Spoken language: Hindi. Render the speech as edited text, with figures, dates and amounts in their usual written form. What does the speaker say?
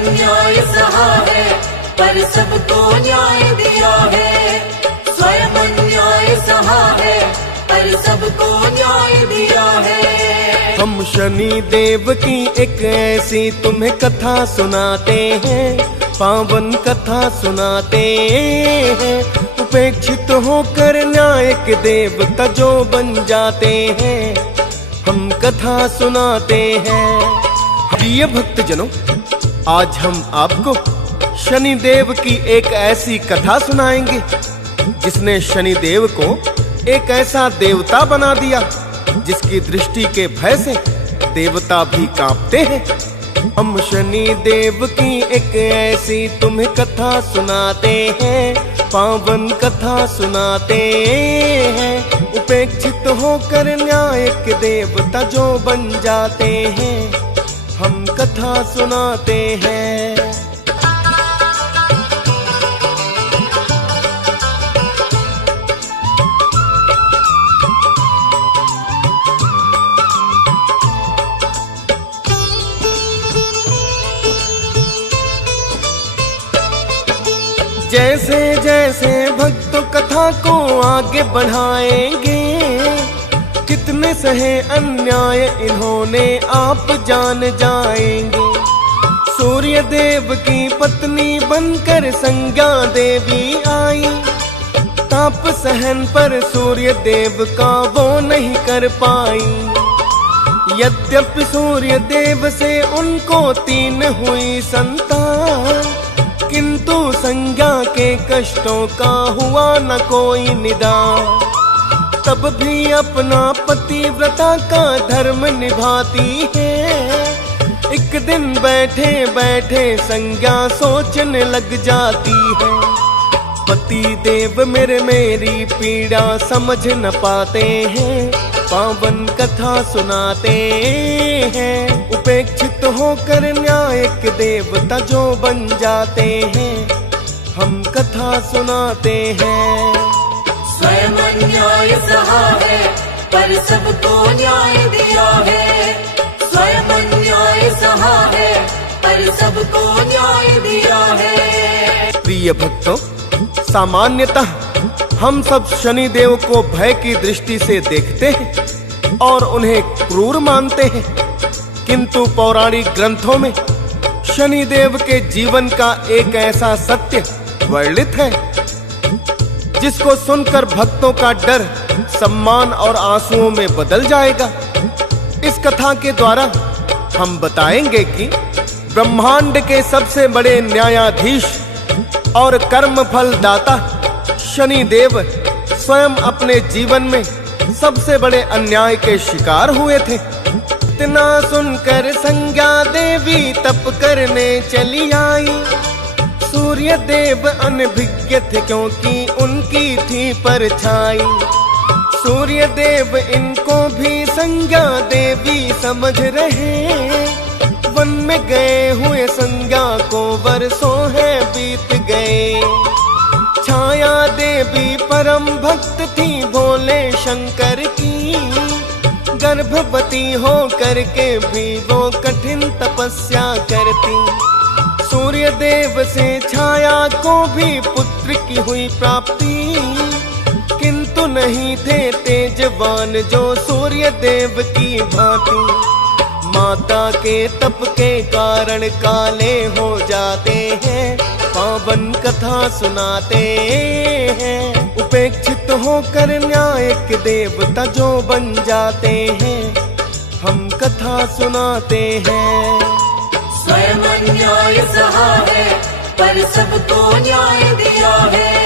अन्याय सहा है, पर सबको न्याय दिया है। स्वयं अन्याय सहा है, पर सबको न्याय दिया है। हम शनि देव की एक ऐसी तुम्हें कथा सुनाते हैं, पावन कथा सुनाते हैं। उपेक्षित होकर न्यायिक देवता जो बन जाते हैं, हम कथा सुनाते हैं। प्रिय भक्तजनों, आज हम आपको शनि देव की एक ऐसी कथा सुनाएंगे जिसने शनि देव को एक ऐसा देवता बना दिया जिसकी दृष्टि के भय से देवता भी कांपते हैं। हम शनि देव की एक ऐसी तुम्हें कथा सुनाते हैं, पावन कथा सुनाते हैं। उपेक्षित होकर न्यायिक देवता जो बन जाते हैं, हम कथा सुनाते हैं। जैसे जैसे भक्त कथा को आगे बढ़ाएंगे, कितने सहे अन्याय इन्होंने आप जान जाएंगे। सूर्य देव की पत्नी बनकर संज्ञा देवी आई, ताप सहन पर सूर्य देव का वो नहीं कर पाई। यद्यपि सूर्य देव से उनको 3 हुई संतान, किंतु संज्ञा के कष्टों का हुआ न कोई निदान। तब भी अपना पतिव्रता का धर्म निभाती है। एक दिन बैठे बैठे संज्ञा सोचने लग जाती है, पति देव मेरी पीड़ा समझ न पाते हैं, पावन कथा सुनाते हैं। उपेक्षित होकर न्यायिक देवता जो बन जाते हैं, हम कथा सुनाते हैं। स्वयं अन्याय सहा है, पर सबको न्याय दिया है। स्वयं अन्याय सहा है, पर सबको न्याय दिया है। प्रिय भक्तों, सामान्यतः हम सब शनि देव को भय की दृष्टि से देखते हैं और उन्हें क्रूर मानते हैं, किंतु पौराणिक ग्रंथों में शनि देव के जीवन का एक ऐसा सत्य वर्णित है जिसको सुनकर भक्तों का डर सम्मान और आंसुओं में बदल जाएगा। इस कथा के द्वारा हम बताएंगे कि ब्रह्मांड के सबसे बड़े न्यायाधीश और कर्म फल दाता शनि देव स्वयं अपने जीवन में सबसे बड़े अन्याय के शिकार हुए थे। इतना सुनकर संज्ञा देवी तप करने चली आई। सूर्य देव अनभिज्ञ थे क्योंकि उनकी थी परछाई। सूर्य देव इनको भी संज्ञा देवी समझ रहे। वन में गए हुए संज्ञा को वर्षों है बीत गए। छाया देवी परम भक्त थी भोले शंकर की। गर्भवती हो करके भी वो कठिन तपस्या करती। सूर्य देव से छाया को भी पुत्र की हुई प्राप्ति, किंतु नहीं थे तेजवान जो सूर्य देव की भांति। माता के तप के कारण काले हो जाते हैं, पावन कथा सुनाते हैं। उपेक्षित होकर न्यायिक देवता जो बन जाते हैं, हम कथा सुनाते हैं। स्वयं अन्याय सहा है, पर सबको न्याय दिया है।